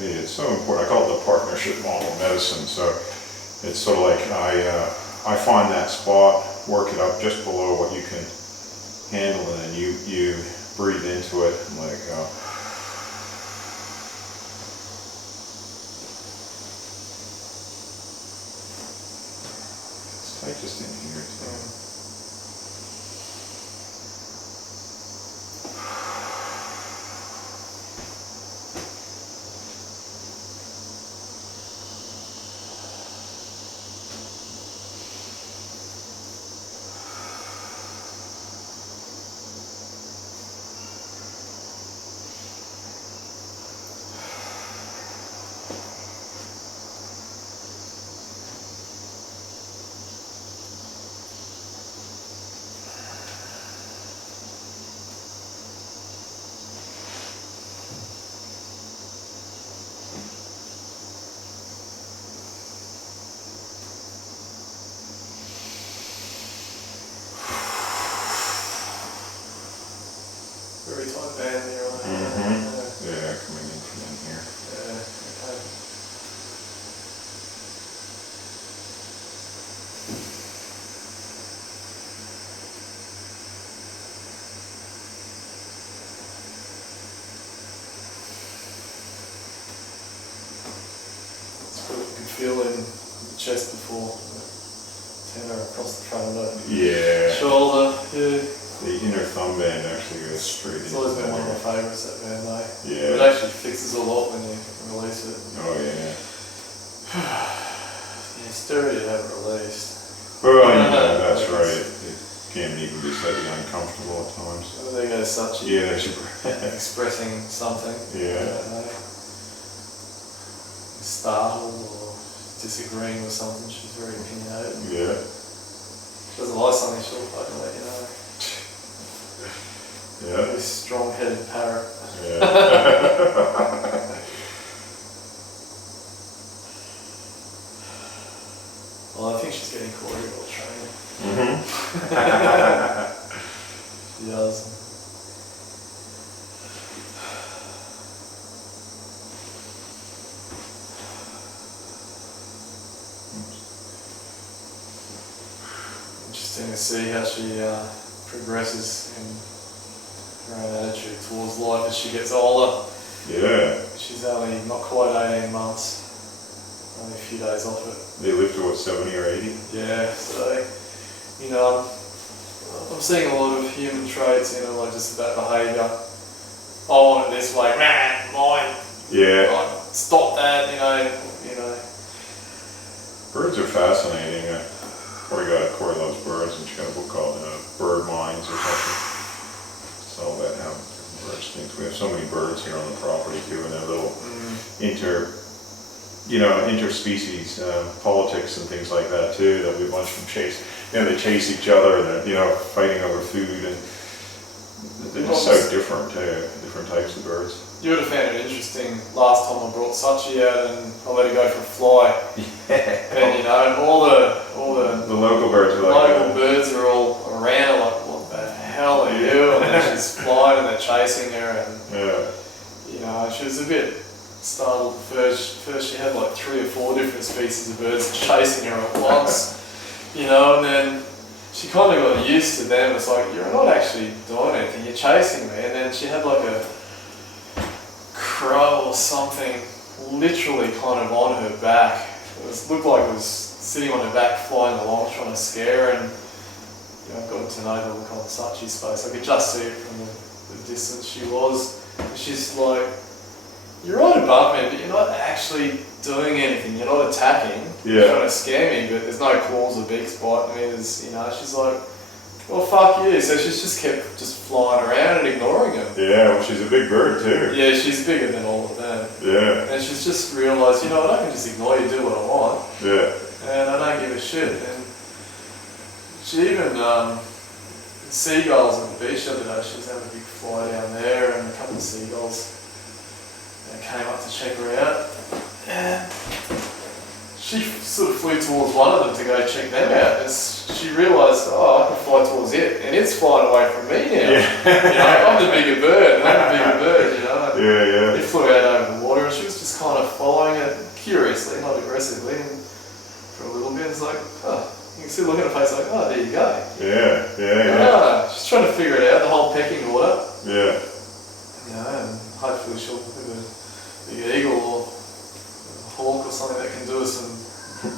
it's so important. I call it the partnership model of medicine. So it's sort of like I find that spot, work it up just below what you can handle, and then you breathe into it and let it go. It's tight just in here too. Very tight band there, right? Yeah, coming in from in here. Yeah, okay. It's good, you can feel in the chest before, the tenor across the front of the Yeah. shoulder, yeah. The inner thumb band actually goes straight into It's always been that one of my area. favourites, that band though. Yeah. It actually fixes a lot when you release it. Oh yeah. Yeah, stereo you have it released. Well, yeah, that's right. It can even be slightly uncomfortable at times. Oh, there goes such Yeah, expressing something. Yeah. I don't know. Startled or disagreeing with something. She's very opinionated. Yeah. She doesn't like something, she'll fucking let you know. Yeah. Very strong-headed parrot. Yeah. Well, I think she's getting choreographed training. She does. Interesting to see how she progresses in her own attitude towards life as she gets older. Yeah. She's only not quite 18 months, only a few days off it. They live to what, 70 or 80? Yeah, so, you know, I'm seeing a lot of human traits, you know, like just that behaviour. I want it this way, man, mine. Yeah. Like, stop that, you know. Birds are fascinating. Corey loves birds, and she's got a book called Bird Minds or something. It's all about how birds think. We have so many birds here on the property too, and their little interspecies politics and things like that too. That we watch them chase. They chase each other, and they're fighting over food, and they're just so different too. Different types of birds. You would have found it interesting last time I brought Sachi out and I let her go for a fly. Yeah. And all the local birds are like local that. birds are all around her, like, what the hell are you? And then she's flying and they're chasing her, and she was a bit startled at first. First she had like 3 or 4 different species of birds chasing her at once, and then she kind of got used to them. It's like, you're not actually doing anything, you're chasing me. And then she had like a crow or something literally kind of on her back. Looked like it was sitting on her back flying along trying to scare her, and I've gotten to know the look on Sachi's face. I could just see it from the distance she was. And she's like, you're right above me, but you're not actually doing anything, you're not attacking. You're trying to scare me, but there's no claws or beaks biting me. She's like, well, fuck you. So she's just kept flying around and ignoring him. Yeah, well, she's a big bird too. Yeah, she's bigger than all of them. Yeah. And she's just realised, I can just ignore you, do what I want. Yeah. And I don't give a shit. And she even, seagulls at the beach the other day, she was having a big fly down there, and a couple of seagulls came up to check her out. And she sort of flew towards one of them to go check them out. And she realised, I can fly towards it, and it's flying away from me now. Yeah. I'm the bigger bird, Yeah. Yeah. It flew out over the water, and she was just just kind of following it curiously, not aggressively, and for a little bit, it's like, oh, you can see the look on her face like, oh, there you go. Yeah. She's trying to figure it out, the whole pecking order. Yeah. You know, and hopefully she'll have a big eagle or a hawk or something that can do her some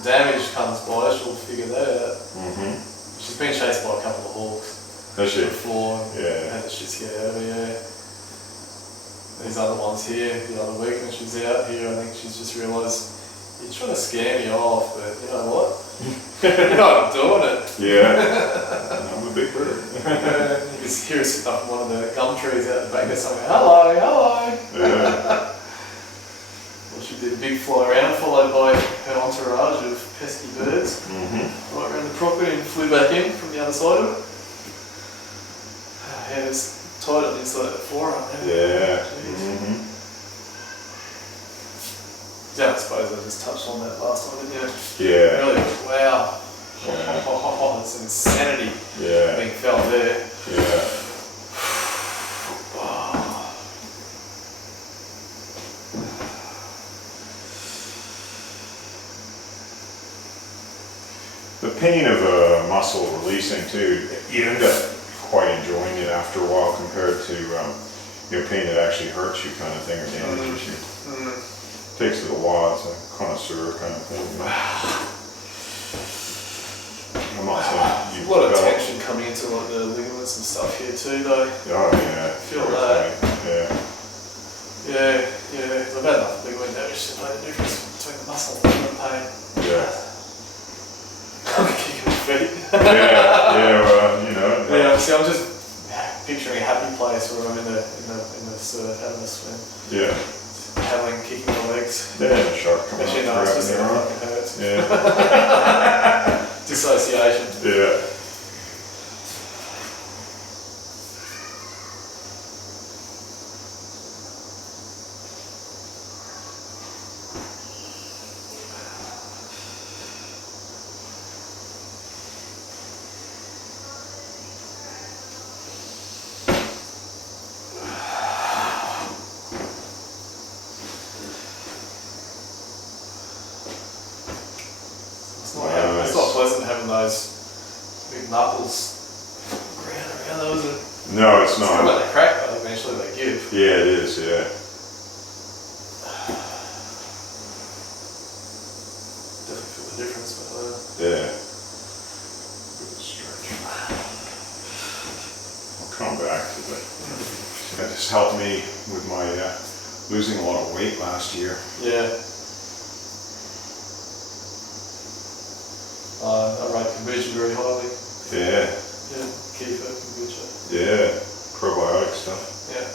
damage comes by, she'll figure that out. Mm-hmm. She's been chased by a couple of hawks. Has she? Before, Yeah. had the shit scared out of her, yeah. These other ones here, the other week when she was out here, I think she's just realised, you're trying to scare me off, but you know what? You know I'm doing it. Yeah. I'm a big bird. You can hear her sitting up in one of the gum trees out the back there somewhere, hello, hello. Yeah. Well, she did a big fly around, followed by her entourage of pesky birds, Mm-hmm. right around the property and flew back in from the other side of it. Yeah, it's tied on the inside of the forearm. Yeah. Jeez. Mm-hmm. Yeah, I suppose I just touched on that last one, didn't you? Yeah. Really? Wow. Yeah. That's insanity Yeah. being felt there. Yeah. The pain of a muscle releasing too, you end up quite enjoying it after a while compared to pain that actually hurts you kind of thing or damages you. Takes it a while, it's a connoisseur kind of thing. I'm not saying A lot of tension coming into like the ligaments and stuff here too though. Oh yeah. Feel that. Yeah. Yeah. I've had enough ligament damage to know the difference between the muscle and the pain. Yeah. I'm kicking my feet. Well, Yeah, see, I'm just picturing a happy place where I'm in the surf, having a swim, Yeah. paddling, kicking my legs. Yeah, the shark coming Actually, no, up it's just wrapping fucking hurts. your arm. Yeah. Dissociation. Yeah. It's not pleasant having those big knuckles around those. No, it's It's kind not. of they crack, but eventually they give. Yeah, it is, yeah. Definitely feel the difference, but Yeah. Good stretch. I'll come back to that. That just helped me with my losing a lot of weight last year. yeah. I rate kombucha very highly. Yeah. Yeah, kefir, kombucha. Yeah. Probiotic stuff. Yeah.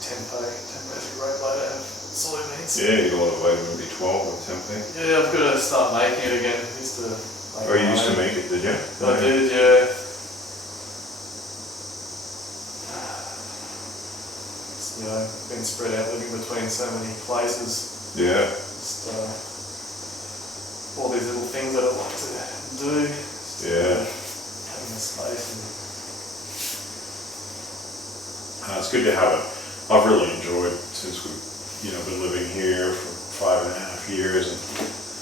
Tempeh's a great way to have soybeans. Yeah, you got a lot of vitamin B12 and tempeh. Yeah, I've got to start making it again. I used to make Oh, you my used to own. make it, did you? I did, yeah. It's, been spread out living between so many places. Yeah. Just all these little things that I like to do. Just, Yeah. having the space and It's good to have it. I've really enjoyed since we've been living here for 5.5 years, and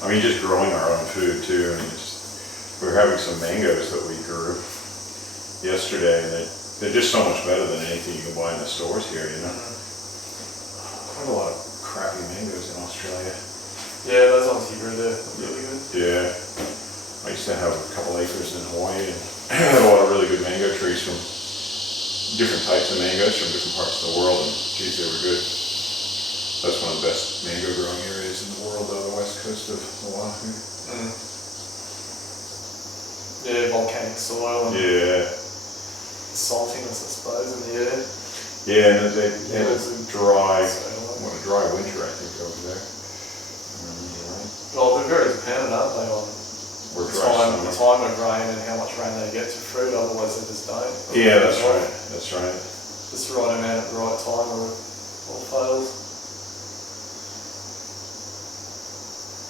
I mean just growing our own food too. I mean, we're having some mangoes that we grew yesterday, and they're just so much better than anything you can buy in the stores here. Quite a lot of crappy mangoes in Australia. yeah, those ones you grew there are really good. Yeah, I used to have a couple acres in Hawaii, and had a lot of really good mango trees from different types of mangoes from different parts of the world, and geez, they were good. That's one of the best mango growing areas in the world, on the west coast of Oahu. Yeah, volcanic soil and Yeah, saltiness, I suppose, in the air. yeah, and they had a dry, So, a dry winter, I think, over there. Right? well, they're very dependent, aren't they, on Or the dry time summer. of rain and how much rain they get to fruit, otherwise they just don't. Yeah, that's right. That's right. Just the right amount at the right time or it all fails.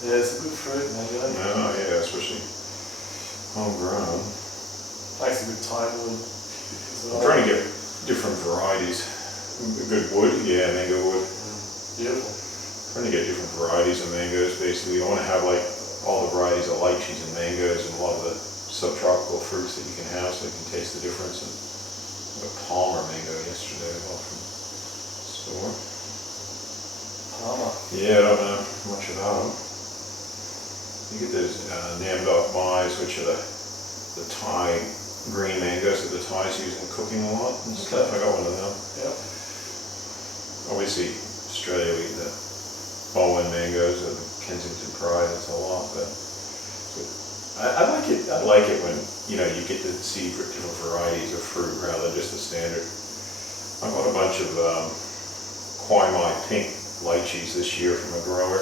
Yeah, it's a good fruit, mango. No, yeah, especially homegrown. I Makes a good tone wood. I'm trying to get different varieties. Good wood, yeah, mango wood. Beautiful. Trying to get different varieties of mangoes. Basically, I want to have like all the varieties of lychees and mangoes and a lot of the subtropical fruits that you can have, so you can taste the difference. And a Palmer mango yesterday I bought from the store. Palmer. Yeah, I don't know much about them. You get those Namdok Mais, which are the Thai green mangoes that the Thais use in cooking a lot and stuff. I got one of them. Yep. Obviously, Australia we eat the Bowen mangoes or the Kensington Pride. It's a lot, but I like it. I like it when you get to see different varieties of fruit rather than just the standard. I bought a bunch of Kwai Mai pink lychees this year from a grower.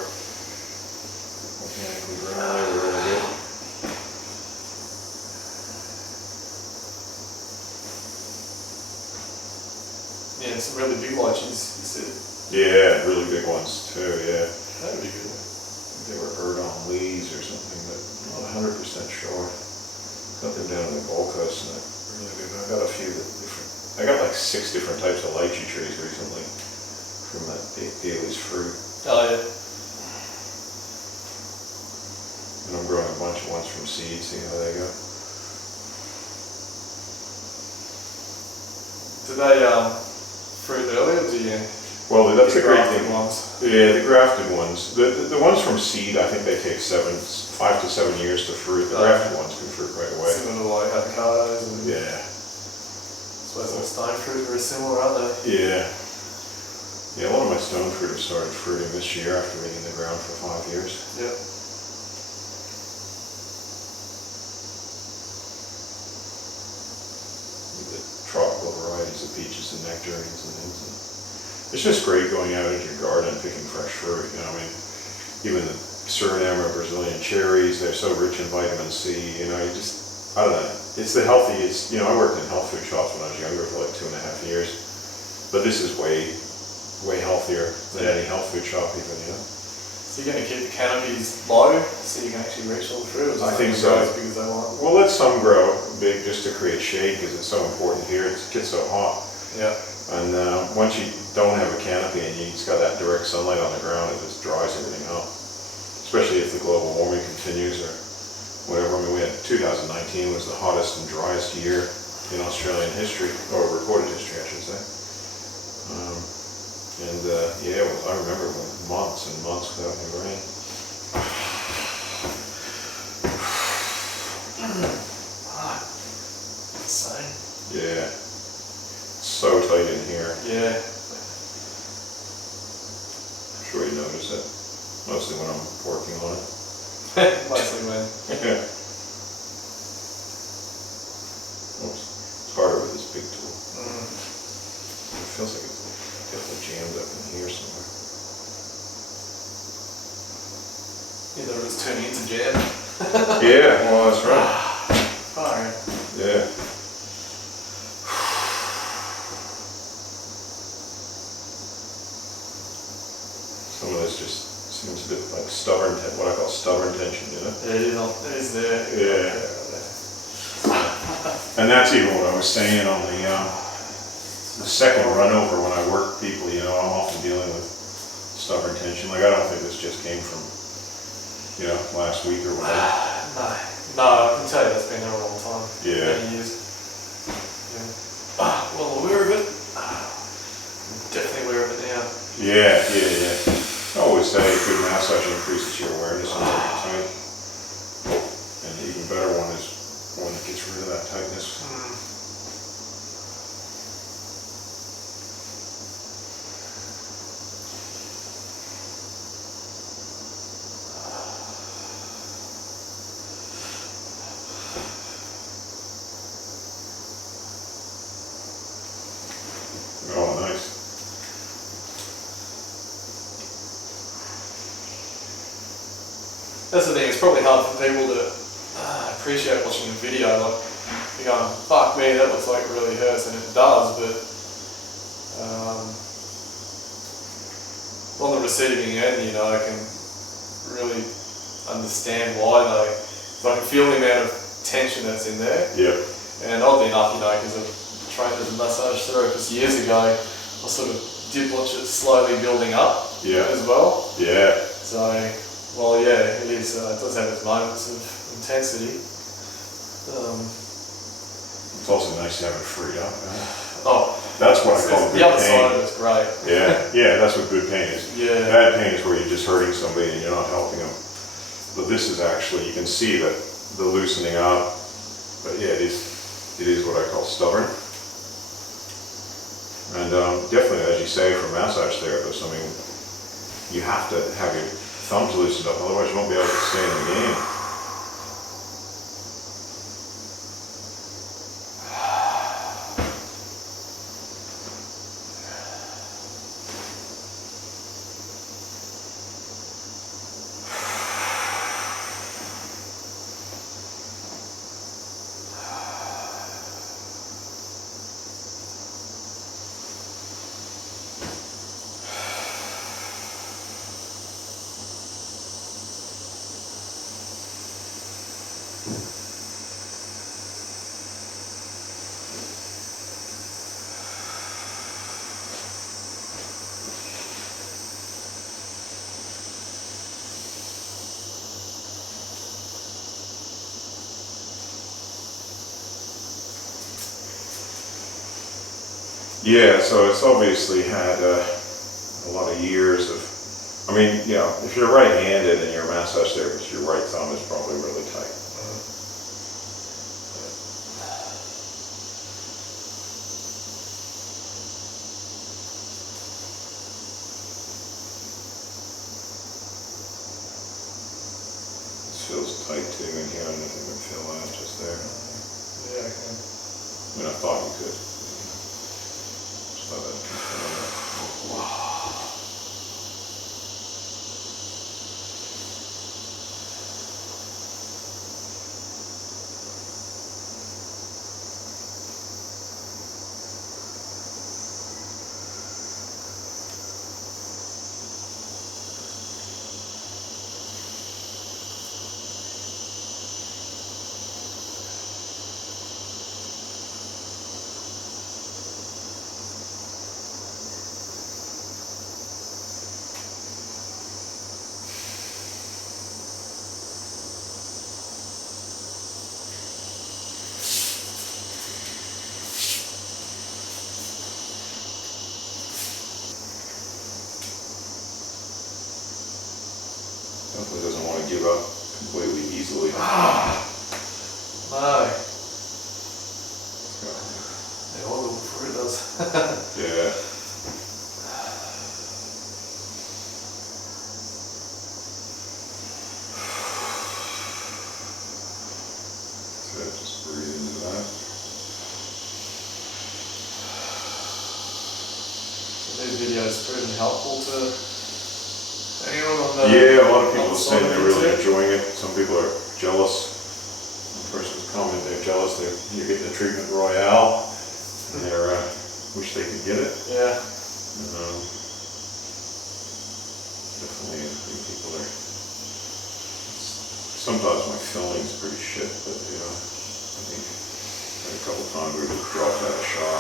Organically grown, they were really good. Yeah, some really big lychees, you said. Yeah, really big ones too. Yeah. That'd be good. They were Erdon Lees or something, but I'm not 100% sure. Got them down on the Gold Coast, and they're really good. I got a few different. I got like 6 different types of lychee trees recently from that Daly's fruit, Oh yeah. and I'm growing a bunch of ones from seed. See how they go. Do they fruit early or do you? Well, that's a great grafted thing. ones? Yeah, the grafted ones. The ones from seed, I think they take 5 to 7 years to fruit. The grafted ones can fruit right away. Similar to like avocados and Yeah. I suppose like stone fruit are very similar, aren't they? Yeah. Yeah, a lot of my stone fruit have started fruiting this year after being in the ground for 5 years. Yep. The tropical varieties of peaches and nectarines and things. And it's just great going out into your garden and picking fresh fruit. I mean, even the Suriname or Brazilian cherries, they're so rich in vitamin C. I don't know. It's the healthy. I worked in health food shops when I was younger for like 2.5 years, but this is way healthier than any health food shop even. So you're going to keep the canopies low so you can actually reach all the fruit? Or just I think let them so. grow as big as they want? We'll let some grow big just to create shade because it's so important here. It gets so hot. Yeah. And once you don't have a canopy and it's got that direct sunlight on the ground, it just dries everything up. Especially if the global warming continues or whatever. I mean, we had 2019 was the hottest and driest year in Australian history, or recorded history, I should say. Yeah, I remember it went months and months without any rain. Insane. Yeah, it's so tight in here. Yeah. I'm sure you notice it, mostly when I'm working on it. Mostly when. Yeah. Oops. It's harder with this big tool. It feels like it's definitely jammed up in here somewhere. Either it's turning into jam. Yeah, well, that's right. Fire. Yeah. Some of this just seems a bit like stubborn, what I call stubborn tension, Yeah, it is there. Yeah. And that's even what I was saying on the second run over when I work people, I'm often dealing with stubborn tension. Like, I don't think this just came from, last week or whatever. No, I can tell you that's been there a long time. Yeah. Many years. Yeah. Well, aware of it. Definitely aware of it now. Yeah. I always say good massage increases your awareness and tight. And the even better one is one that gets rid of that tightness. Oh, nice. That's the thing, it's probably hard for people to appreciate watching a video. Like, you're going, fuck me, that looks like it really hurts, and it does, but on the receiving end, I can really understand why though. So I can feel the amount of tension that's in there. Yeah. And oddly enough, because I trained as a massage therapist years ago, I sort of did watch it slowly building up as well. Yeah. So, well, yeah, it is. It does have its moments of intensity. It's also nice to have it freed up. Oh, that's what I call good pain. The other pain. side of it's great. Yeah, that's what good pain is. Yeah. Bad pain is where you're just hurting somebody and you're not helping them. But this is actually, you can see that the loosening up. But yeah, it is what I call stubborn. And definitely, as you say, for massage therapists, I mean, you have to have your thumbs loosened up, otherwise you won't be able to stay in the game. Yeah, so it's obviously had a lot of years of, I mean, if you're right-handed and you're a massage therapist, your right thumb is probably really tight. This feels tight too in here, I don't think I can feel that just there. Yeah, I can. I mean, I thought you could. Definitely doesn't want to give up completely easily. No. Yeah, all the fruit does. Yeah. So just breathe into that. So these videos proven helpful to anyone on the... Yeah, a lot of people are saying they're really enjoying it. Some people are jealous. One person's commented they're jealous. You're getting the treatment royale, and they wish they could get it. Yeah. Definitely, I think people are. Sometimes my filming's pretty shit, but I think a couple times we just dropped out a shot.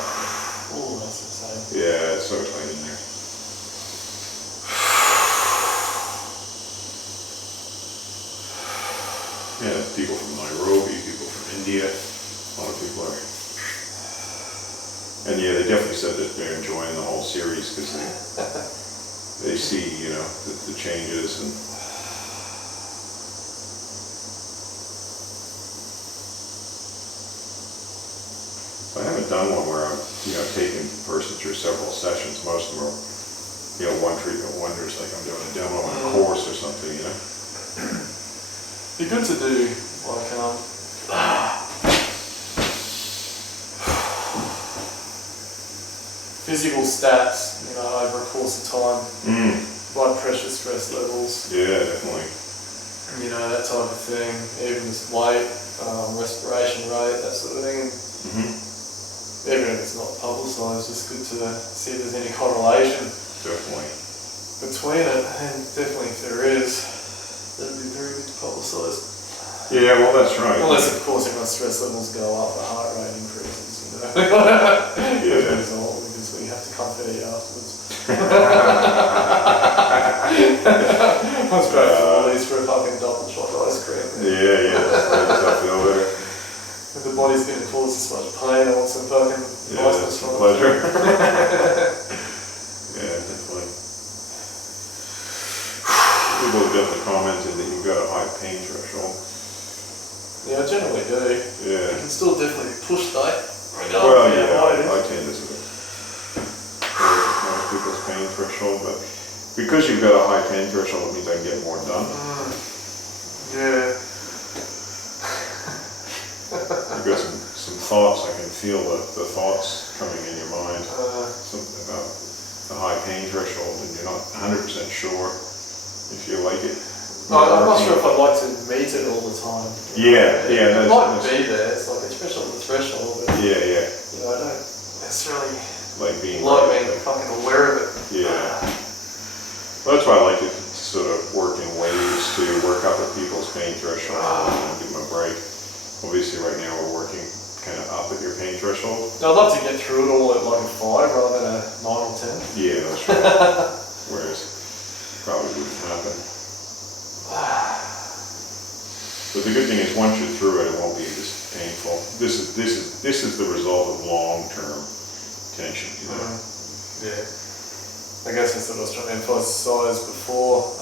Oh, that's insane. Yeah, it's so tight in there. Yeah, people from Nairobi, people from India, a lot of people are. And yeah, they definitely said that they're enjoying the whole series because they see, the changes and. I haven't done one where I'm, taking the person through several sessions. Most of them are, one treatment wonders, like I'm doing a demo on a course or something, Be good to do like physical stats, over a course of time. Blood pressure, stress levels. Yeah, definitely. That type of thing. Even just weight, respiration rate, that sort of thing. Even if it's not publicised, it's good to see if there's any correlation. Definitely. Between it, and definitely if there is, that'd be very good to publicise. Yeah, well, that's right. Unless, of course, if my stress levels go up, the heart rate increases, you know. Yeah. As a result, because we have to comfort eat afterwards. I was going to release for a fucking double shot of ice cream. Yeah, that's how I feel there. If the body's going to cause this much pain, I want some fucking niceness from it. Pleasure. Yeah, definitely. People have definitely commented that you've got a high pain threshold. Yeah, I generally do. Yeah. You can still definitely push though. Well, yeah, I tend to sort of most people's pain threshold, but because you've got a high pain threshold, it means I can get more done. Yeah. You've got some thoughts, I can feel the thoughts coming in your mind. Something about the high pain threshold, and you're not 100% sure if you like it. I'm not sure if I'd like to meet it all the time. Yeah. It might be there, it's like a threshold, but Yeah. you know, I don't necessarily Like being fucking aware of it. Yeah. Well, that's why I like it to sort of work in waves to work up at people's pain threshold and give them a break. Obviously, right now we're working kind of up at your pain threshold. I'd love to get through it all at like a 5 rather than a 9 or 10. Yeah, that's right. Whereas probably wouldn't happen. But the good thing is, once you're through it, it won't be as painful. This is the result of long-term tension. You know? Yeah. I guess that's what I was trying to emphasize before.